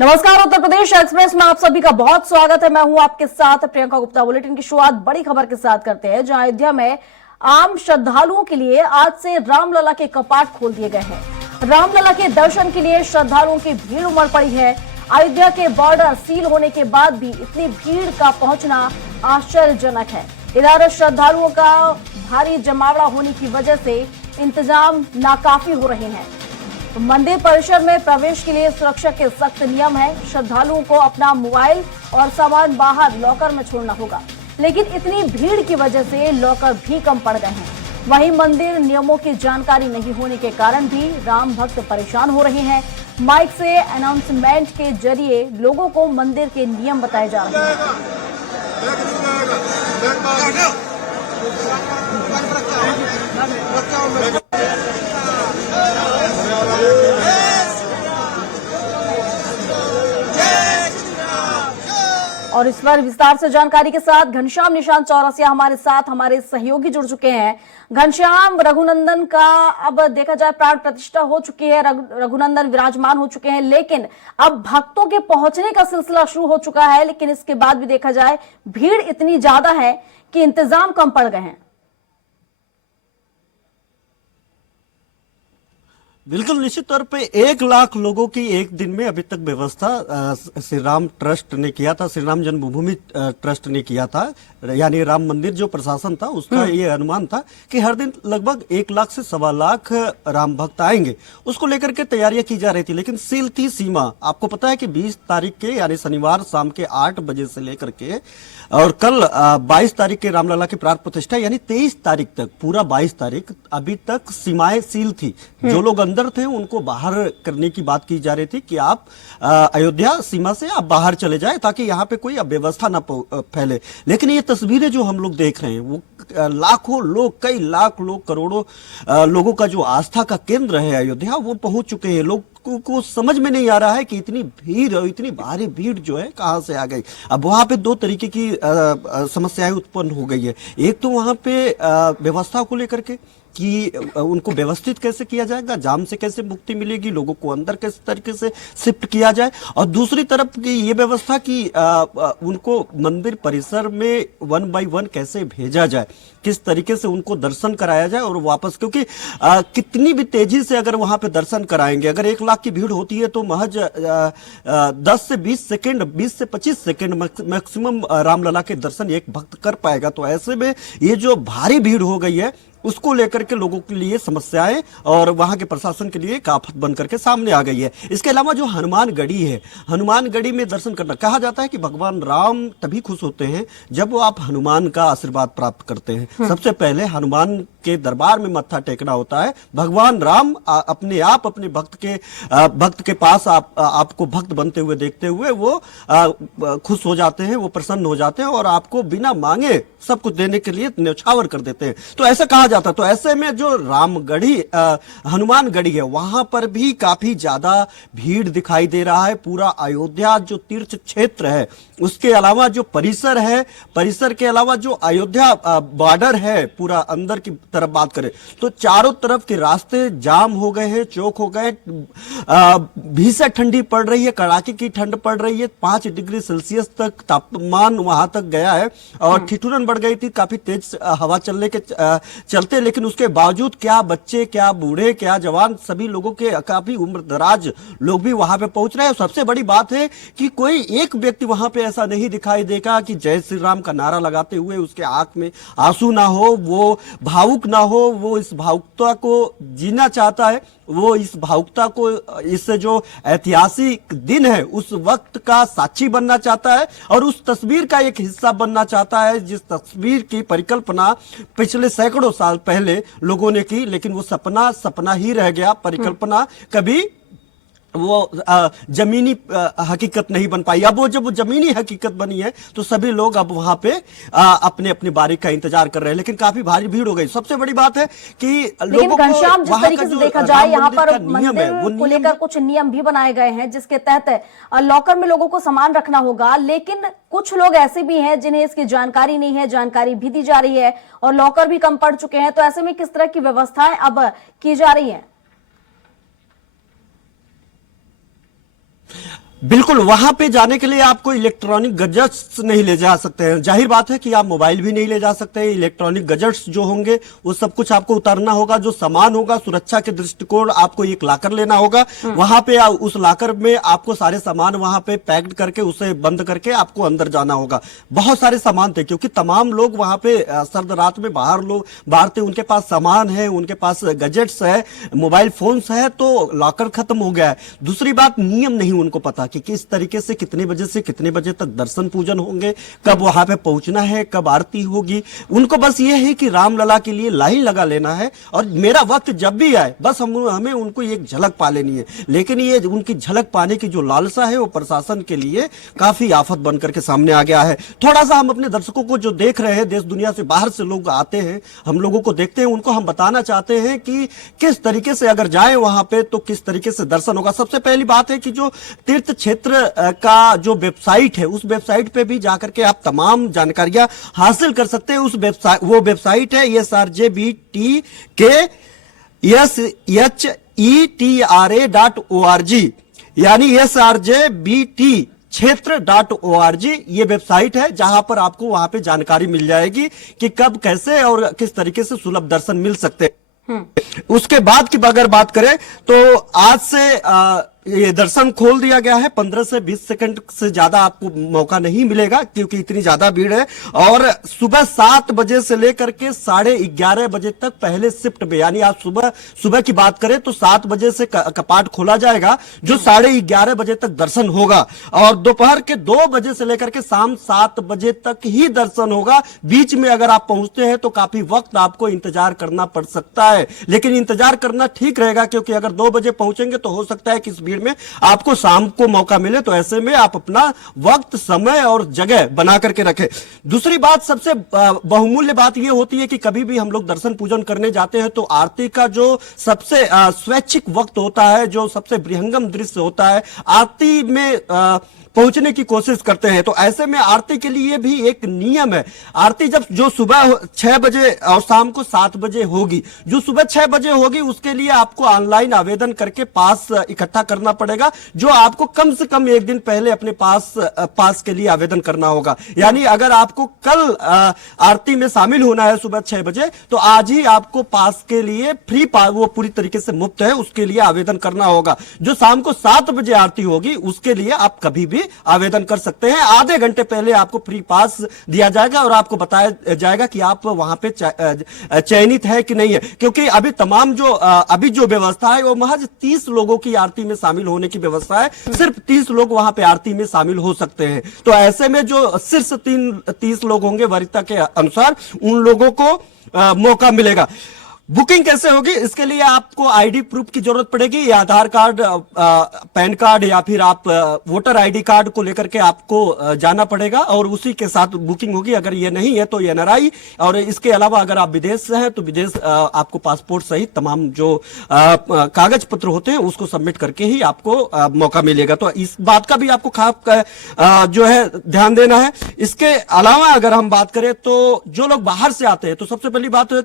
नमस्कार, उत्तर प्रदेश एक्सप्रेस में आप सभी का बहुत स्वागत है। मैं हूं आपके साथ प्रियंका गुप्ता। बुलेटिन की शुरुआत बड़ी खबर के साथ करते हैं, जहां अयोध्या में आम श्रद्धालुओं के लिए आज से रामलला के कपाट खोल दिए गए हैं। रामलला के दर्शन के लिए श्रद्धालुओं की भीड़ उमड़ पड़ी है। अयोध्या के बॉर्डर सील होने के बाद भी इतनी भीड़ का पहुंचना आश्चर्यजनक है। इधर श्रद्धालुओं का भारी जमावड़ा होने की वजह से इंतजाम नाकाफी हो रहे हैं। तो मंदिर परिसर में प्रवेश के लिए सुरक्षा के सख्त नियम है। श्रद्धालुओं को अपना मोबाइल और सामान बाहर लॉकर में छोड़ना होगा, लेकिन इतनी भीड़ की वजह से लॉकर भी कम पड़ गए हैं। वहीं मंदिर नियमों की जानकारी नहीं होने के कारण भी राम भक्त परेशान हो रहे हैं। माइक से अनाउंसमेंट के जरिए लोगों को मंदिर के नियम बताए जा रहे हैं। और इस पर विस्तार से जानकारी के साथ घनश्याम निशांत चौरसिया हमारे साथ हमारे सहयोगी जुड़ चुके हैं। घनश्याम, रघुनंदन का अब देखा जाए प्राण प्रतिष्ठा हो चुकी है, रघुनंदन विराजमान हो चुके हैं, लेकिन अब भक्तों के पहुंचने का सिलसिला शुरू हो चुका है। लेकिन इसके बाद भी देखा जाए भीड़ इतनी ज्यादा है कि इंतजाम कम पड़ गए हैं। बिल्कुल निश्चित तौर पे 1 लाख लोगों की एक दिन में अभी तक व्यवस्था श्री राम ट्रस्ट ने किया था, श्री राम जन्मभूमि ट्रस्ट ने किया था। यानी राम मंदिर जो प्रशासन था उसका ये अनुमान था कि हर दिन लगभग 1 लाख से 1.25 लाख राम भक्त आएंगे। उसको लेकर के तैयारियां की जा रही थी, लेकिन सील थी सीमा। आपको पता है कि 20 तारीख के यानी शनिवार शाम के 8 बजे से लेकर के और कल 22 तारीख के रामलला की प्राण प्रतिष्ठा यानी 23 तारीख तक, पूरा 22 तारीख अभी तक सीमाएं सील थी। जो लोग अंदर थे उनको बाहर करने की बात की जा रही थी कि आप अयोध्या सीमा से आप बाहर चले जाएं ताकि यहाँ पे कोई अव्यवस्था ना फैले। लेकिन ये तस्वीरें जो हम लोग देख रहे हैं वो लाखों लोग, कई लाख लोग, करोड़ों लोगों का जो आस्था का केंद्र है अयोध्या, वो पहुंच चुके हैं। लोग को समझ में नहीं आ रहा है कि इतनी भीड़ और इतनी भारी भीड़ जो है कहां से आ गई। अब वहां पे 2 तरीके की समस्याएं उत्पन्न हो गई है। एक तो वहां पे व्यवस्था को लेकर के कि उनको व्यवस्थित कैसे किया जाएगा, जाम से कैसे मुक्ति मिलेगी, लोगों को अंदर किस तरीके से शिफ्ट किया जाए, और दूसरी तरफ की ये व्यवस्था कि उनको मंदिर परिसर में 1 बाय 1 कैसे भेजा जाए, किस तरीके से उनको दर्शन कराया जाए और वापस, क्योंकि कितनी भी तेजी से अगर वहां पे दर्शन कराएंगे, अगर 1 लाख की भीड़ होती है तो महज 10 से 20 सेकेंड, 20 से 25 सेकेंड मैक्सिमम रामलला के दर्शन एक भक्त कर पाएगा। तो ऐसे में ये जो भारी भीड़ हो गई है उसको लेकर के लोगों के लिए समस्याएं और वहां के प्रशासन के लिए एक आफत बन करके सामने आ गई है। इसके अलावा जो हनुमान गढ़ी है, हनुमान गढ़ी में दर्शन करना, कहा जाता है कि भगवान राम तभी खुश होते हैं जब वो आप हनुमान का आशीर्वाद प्राप्त करते हैं। सबसे पहले हनुमान के दरबार में मत्था टेकना होता है। भगवान राम अपने आप अपने भक्त के पास आपको भक्त बनते हुए देखते हुए वो खुश हो जाते हैं, वो प्रसन्न हो जाते हैं और आपको बिना मांगे सब कुछ देने के लिए न्यौछावर कर देते हैं। तो ऐसा कहा जाता। तो ऐसे में जो रामगढ़ी हनुमान गढ़ी है वहां पर भी काफी ज्यादा भीड़ दिखाई दे रहा है। पूरा अयोध्या जो तीर्थ क्षेत्र है, उसके अलावा जो परिसर है, परिसर के अलावा जो अयोध्या बॉर्डर है, पूरा अंदर की तरफ बात करें तो चारों तरफ के रास्ते जाम हो गए हैं, चौक हो गए। भीषण ठंडी पड़ रही है, कड़ाके की ठंड पड़ रही है। 5 डिग्री सेल्सियस तक तापमान वहां तक गया है और ठिठुरन बढ़ गई थी काफी तेज हवा चलने के चलते। लेकिन उसके बावजूद क्या बच्चे, क्या बूढ़े, क्या जवान, सभी लोगों के काफी उम्र दराज लोग भी वहां पे पहुंच रहे हैं। सबसे बड़ी बात है कि कोई एक व्यक्ति वहां पे ऐसा नहीं दिखाई देगा कि जय श्री राम का नारा लगाते हुए उसके आंख में आंसू ना हो, वो भावुक ना हो, वो इस भावुकता को जीना चाहता है, वो इस भावुकता को, इस जो ऐतिहासिक दिन है उस वक्त का साक्षी बनना चाहता है और उस तस्वीर का एक हिस्सा बनना चाहता है जिस तस्वीर की परिकल्पना पिछले सैकड़ों साल पहले लोगों ने की। लेकिन वो सपना ही रह गया, परिकल्पना कभी वो जमीनी हकीकत नहीं बन पाई। अब वो जब वो जमीनी हकीकत बनी है तो सभी लोग अब वहां पे अपने अपनी बारी का इंतजार कर रहे हैं। लेकिन काफी भारी भीड़ हो गई। सबसे बड़ी बात है कि लोगों को जिस तरीके से देखा जाए यहाँ पर मंदिर को लेकर कुछ नियम भी बनाए गए हैं जिसके तहत लॉकर में लोगों को सामान रखना होगा। लेकिन कुछ लोग ऐसे भी हैं जिन्हें इसकी जानकारी नहीं है, जानकारी भी दी जा रही है और लॉकर भी कम पड़ चुके हैं। तो ऐसे में किस तरह की व्यवस्थाएं अब की जा रही है? बिल्कुल, वहां पे जाने के लिए आपको इलेक्ट्रॉनिक गैजेट्स नहीं ले जा सकते हैं। जाहिर बात है कि आप मोबाइल भी नहीं ले जा सकते हैं। इलेक्ट्रॉनिक गैजेट्स जो होंगे वो सब कुछ आपको उतारना होगा। जो सामान होगा, सुरक्षा के दृष्टिकोण आपको एक लाकर लेना होगा। वहां पे उस लाकर में आपको सारे सामान वहां पे पैक्ड करके उसे बंद करके आपको अंदर जाना होगा। बहुत सारे सामान थे क्योंकि तमाम लोग वहां पे सर्द रात में बाहर थे, उनके पास सामान है, उनके पास गैजेट्स है, मोबाइल फोन्स है, तो लॉकर खत्म हो गया है। दूसरी बात, नियम नहीं उनको पता कि किस तरीके से कितने बजे से कितने बजे तक दर्शन पूजन होंगे, कब वहां पे पहुंचना है, कब आरती होगी। उनको बस ये है कि रामलला के लिए लाइन लगा लेना है और मेरा वक्त जब भी आए बस हमें उनको एक झलक पा लेनी है। लेकिन ये उनकी झलक पाने की जो लालसा है वो प्रशासन के लिए काफी आफत बनकर के सामने आ गया है। थोड़ा सा हम अपने दर्शकों को जो देख रहे हैं, देश दुनिया से बाहर से लोग आते हैं, हम लोगों को देखते हैं, उनको हम बताना चाहते हैं कि किस तरीके से अगर जाए वहां पे तो किस तरीके से दर्शन होगा। सबसे पहली बात है कि जो तीर्थ क्षेत्र का जो वेबसाइट है, उस वेबसाइट पे भी जाकर के आप तमाम जानकारियां हासिल कर सकते हैं। वो वेबसाइट है SRJBTKSHETRA.org, यानी SRJBT क्षेत्र.org ये वेबसाइट है, जहां पर आपको वहां पे जानकारी मिल जाएगी कि कब, कैसे और किस तरीके से सुलभ दर्शन मिल सकते हैं। उसके बाद की अगर बात करें तो आज से ये दर्शन खोल दिया गया है। 15 से 20 सेकंड से ज्यादा आपको मौका नहीं मिलेगा क्योंकि इतनी ज्यादा भीड़ है। और सुबह 7 बजे से लेकर के 11:30 बजे तक पहले शिफ्ट में, यानी आज सुबह की बात करें तो 7 बजे से कपाट खोला जाएगा, जो 11:30 बजे तक दर्शन होगा। और दोपहर के 2 बजे से लेकर के शाम 7 बजे तक ही दर्शन होगा। बीच में अगर आप पहुंचते हैं तो काफी वक्त आपको इंतजार करना पड़ सकता है, लेकिन इंतजार करना ठीक रहेगा क्योंकि अगर 2 बजे पहुंचेंगे तो हो सकता है कि इस भीड़ में आपको शाम को मौका मिले। तो ऐसे में आप अपना वक्त, समय और जगह बना करके रखें। दूसरी बात, सबसे बहुमूल्य बात यह होती है कि कभी भी हम लोग दर्शन पूजन करने जाते हैं तो आरती का जो सबसे स्वैच्छिक वक्त होता है, जो सबसे विहंगम दृश्य होता है, आरती में पहुंचने की कोशिश करते हैं। तो ऐसे में आरती के लिए भी एक नियम है। आरती जो सुबह 6 बजे और शाम को 7 बजे होगी, जो सुबह 6 बजे होगी उसके लिए आपको ऑनलाइन आवेदन करके पास इकट्ठा करना पड़ेगा, जो आपको कम से कम एक दिन पहले अपने पास के लिए आवेदन करना होगा। यानी अगर आपको कल आरती में शामिल होना है सुबह 6 बजे, तो आज ही आपको पास के लिए फ्री पास, वो पूरी तरीके से मुफ्त है, उसके लिए आवेदन करना होगा। जो शाम को 7 बजे आरती होगी उसके लिए आप कभी भी आवेदन कर सकते हैं। आधे घंटे पहले आपको फ्री पास दिया जाएगा और आपको बताया जाएगा कि आप वहां पे चयनित है कि नहीं है, क्योंकि अभी जो व्यवस्था है वो महज 30 लोगों की आरती में शामिल होने की व्यवस्था है। सिर्फ 30 लोग वहां पे आरती में शामिल हो सकते हैं। तो ऐसे में जो शीर्ष 30 लोग होंगे वरीयता के अनुसार, उन लोगों को मौका मिलेगा। बुकिंग कैसे होगी, इसके लिए आपको आईडी प्रूफ की जरूरत पड़ेगी, या आधार कार्ड, पैन कार्ड, या फिर आप वोटर आईडी कार्ड को लेकर के आपको जाना पड़ेगा और उसी के साथ बुकिंग होगी। अगर ये नहीं है तो एनआरआई, और इसके अलावा अगर आप विदेश से हैं तो विदेश आपको पासपोर्ट सहित तमाम जो कागज पत्र होते हैं उसको सबमिट करके ही आपको मौका मिलेगा। तो इस बात का भी आपको खास जो है ध्यान देना है। इसके अलावा अगर हम बात करें तो जो लोग बाहर से आते हैं तो सबसे पहली बात है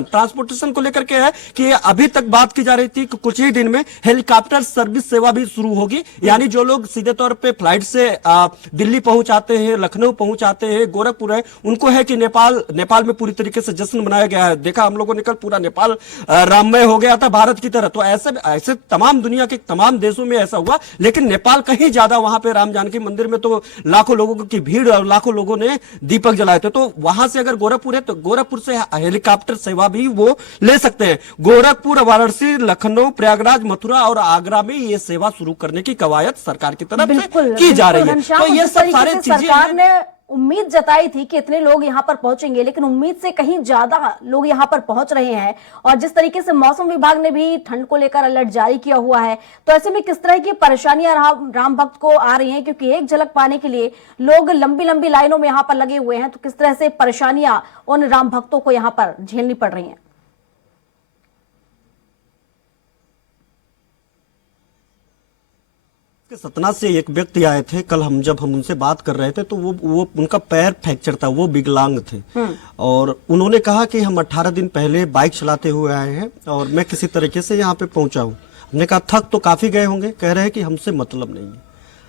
ट्रांसपोर्टेशन को लेकर के है कि अभी तक बात की जा रही थी कि कुछ ही दिन में हेलीकॉप्टर सर्विस सेवा भी शुरू होगी। यानी जो लोग सीधे तौर पे फ्लाइट से दिल्ली पहुंच आते हैं, लखनऊ पहुंच आते हैं, गोरखपुर है, उनको है कि नेपाल में पूरी तरीके से जश्न मनाया गया है। देखा हम लोगों ने कल, पूरा नेपाल राममय हो गया था भारत की तरह। तो ऐसे तमाम दुनिया के तमाम देशों में ऐसा हुआ, लेकिन नेपाल कहीं ज्यादा, वहां पे राम जानकी मंदिर में तो लाखों लोगों की भीड़ और लाखों लोगों ने दीपक जलाए थे। तो वहां से अगर गोरखपुर है तो गोरखपुर से हेलीकॉप्टर सेवा भी वो ले सकते हैं। गोरखपुर, वाराणसी, लखनऊ, प्रयागराज, मथुरा और आगरा में ये सेवा शुरू करने की कवायद सरकार की तरफ से की जा रही है। तो ये सब सारी चीजें सरकार ने उम्मीद जताई थी कि इतने लोग यहाँ पर पहुंचेंगे, लेकिन उम्मीद से कहीं ज्यादा लोग यहाँ पर पहुंच रहे हैं। और जिस तरीके से मौसम विभाग ने भी ठंड को लेकर अलर्ट जारी किया हुआ है, तो ऐसे में किस तरह की परेशानियां राम भक्त को आ रही हैं, क्योंकि एक झलक पाने के लिए लोग लंबी लंबी लाइनों में यहाँ पर लगे हुए हैं। तो किस तरह से परेशानियां उन राम भक्तों को यहाँ पर झेलनी पड़ रही हैं? सतना से एक व्यक्ति आए थे कल, जब हम उनसे बात कर रहे थे तो वो उनका पैर फ्रैक्चर था, वो विकलांग थे। और उन्होंने कहा कि हम 18 दिन पहले बाइक चलाते हुए आए हैं और मैं किसी तरीके से यहाँ पे पहुंचा हूँ। हमने कहा थक तो काफी गए होंगे, कह रहे हैं कि हमसे मतलब नहीं है।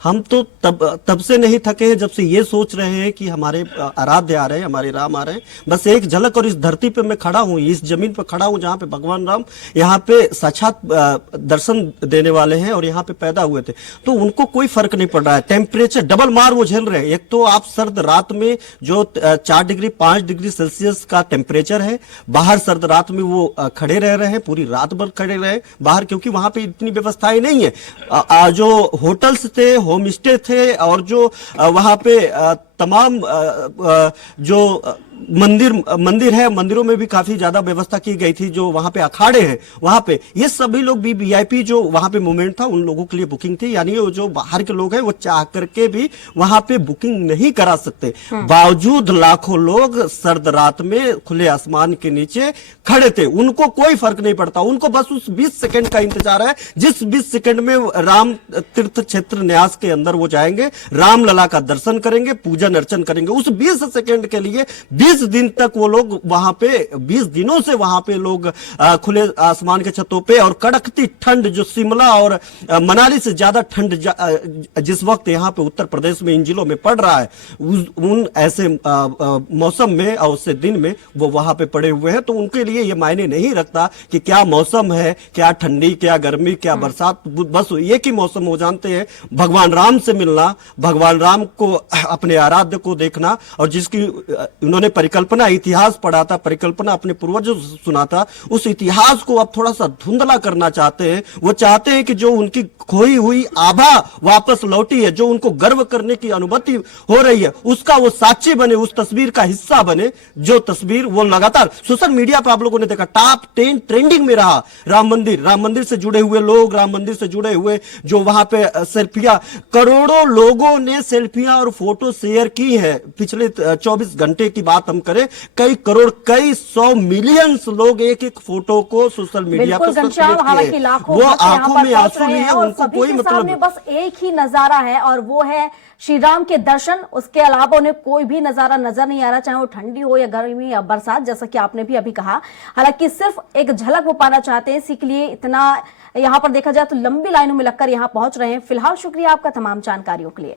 हम तो तब से नहीं थके हैं जब से ये सोच रहे हैं कि हमारे आराध्य आ रहे हैं, हमारे राम आ रहे हैं। बस एक झलक, और इस धरती पे मैं खड़ा हूँ, इस जमीन पे खड़ा हूँ जहाँ पे भगवान राम यहाँ पे साक्षात दर्शन देने वाले हैं और यहाँ पे पैदा हुए थे, तो उनको कोई फर्क नहीं पड़ रहा है। टेम्परेचर डबल मार वो झेल रहे हैं। एक तो आप सर्द रात में जो 4 डिग्री 5 डिग्री सेल्सियस का टेम्परेचर है, बाहर सर्द रात में वो खड़े रह रहे हैं, पूरी रात भर खड़े रहे बाहर, क्योंकि वहां पे इतनी व्यवस्थाएं नहीं है। जो होटल्स थे, होम स्टे थे, और जो वहां पे तमाम जो मंदिर है, मंदिरों में भी काफी ज्यादा व्यवस्था की गई थी। जो वहां पे अखाड़े हैं, वहां पे ये सभी लोग भी वीआईपी जो वहां पे मूवमेंट था, उन लोगों के लिए बुकिंग थी। यानी वो जो बाहर के लोग हैं वो चाह करके भी वहां पे बुकिंग नहीं करा सकते। बावजूद लाखों लोग सर्द रात में खुले आसमान के नीचे खड़े थे, उनको कोई फर्क नहीं पड़ता। उनको बस उस 20 सेकंड का इंतजार है, जिस 20 सेकंड में राम तीर्थ क्षेत्र न्यास के अंदर वो जाएंगे, रामलला का दर्शन करेंगे, पूजन अर्चन करेंगे। उस 20 सेकंड के लिए 20 दिन तक वो लोग वहां पे, 20 दिनों से वहां पे लोग खुले आसमान के छतों पे, और कड़कती ठंड जो शिमला और मनाली से ज्यादा ठंड जिस वक्त यहाँ पे उत्तर प्रदेश में इन जिलों में पड़ रहा है, उन ऐसे मौसम में और उससे दिन में वो वहां पे पड़े हुए हैं। तो उनके लिए ये मायने नहीं रखता कि क्या मौसम है, क्या ठंडी, क्या गर्मी, क्या बरसात, बस एक ही मौसम वो जानते हैं, भगवान राम से मिलना, भगवान राम को, अपने आराध्य को देखना। और जिसकी उन्होंने परिकल्पना, इतिहास पढ़ा था, परिकल्पना अपने पूर्वजों से सुना था, उस इतिहास को अब थोड़ा सा धुंधला करना चाहते हैं। वो चाहते हैं कि जो उनकी खोई हुई आभा वापस लौटी है, जो उनको गर्व करने की अनुभूति हो रही है, उसका वो साक्षी बने, उस तस्वीर का हिस्सा बने, जो तस्वीर वो लगातार सोशल मीडिया पर आप लोगों ने देखा टॉप 10 ट्रेंडिंग में रहा। राम मंदिर से जुड़े हुए लोग, राम मंदिर से जुड़े हुए जो वहां पे सेल्फियां, करोड़ों लोगों ने सेल्फियां और फोटो शेयर की है। पिछले 24 घंटे की बात हम करें, कई करोड़, कई 100 मिलियन लोग एक एक फोटो को सोशल मीडिया पर हालांकि लाखों वो आंखों में आंसू लिए, उनको कोई मतलब नहीं। बस एक ही नजारा है और वो है श्री राम के दर्शन। उसके अलावा उन्हें कोई भी नजारा नजर नहीं आ रहा, चाहे वो ठंडी हो या गर्मी या बरसात, जैसा कि आपने भी अभी कहा। हालांकि सिर्फ एक झलक वो पाना चाहते हैं, इसी के लिए इतना यहां पर देखा जाए तो लंबी लाइनों में लगकर यहां पहुंच रहे हैं। फिलहाल शुक्रिया आपका तमाम जानकारियों के लिए।